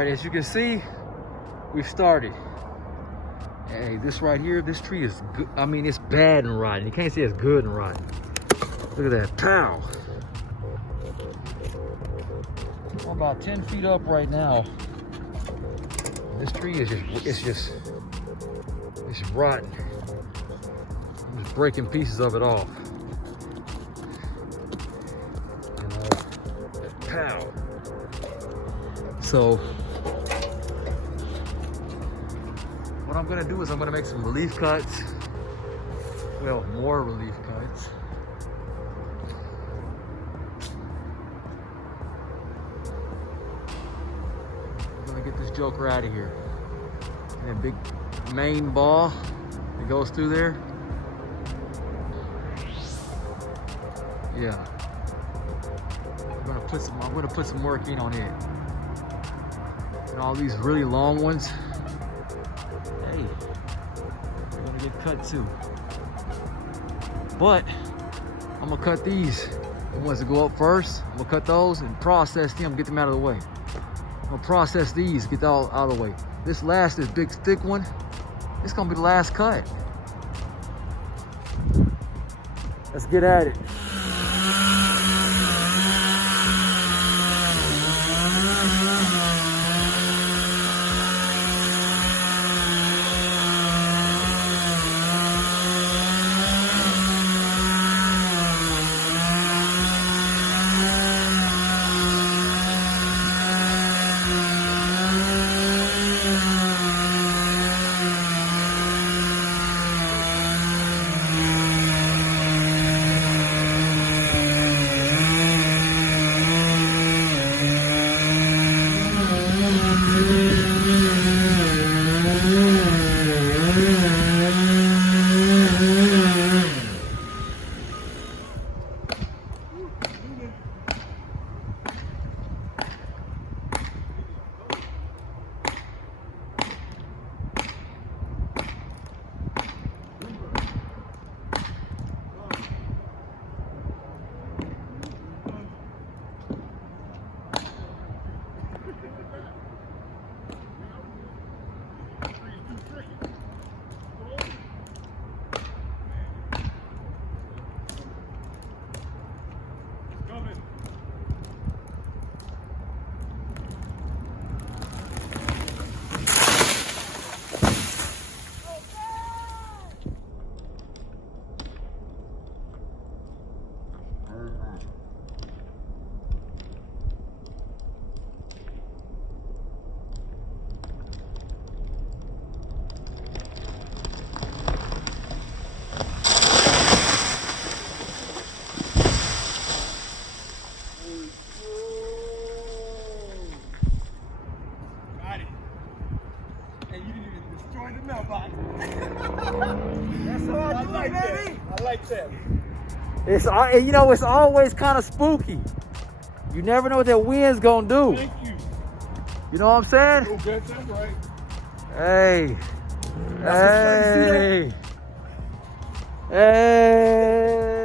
right, as you can see, we've started. Hey, this right here, this tree is good. I mean, it's bad and rotten. You can't say it's good and rotten. Look at that, pow. I'm about 10 feet up right now. This tree is just, it's rotten. I'm just breaking pieces of it off. You know, pow. So, what I'm gonna do is I'm gonna make some relief cuts. Well, more relief cuts. I'm gonna get this joker out of here. And that big main ball that goes through there. Yeah. I'm gonna put some work in on it. And all these really long ones. Hey, they're gonna get cut too. But I'm gonna cut these, the ones that go up first. I'm gonna cut those and process them, get them out of the way. I'm gonna process these, get all out of the way. This big thick one, it's gonna be the last cut. Let's get at it. It's, you know, it's always kind of spooky. You never know what that wind's gonna do. Thank you. You know what I'm saying? Oh, that's right. Hey. Hey. Hey.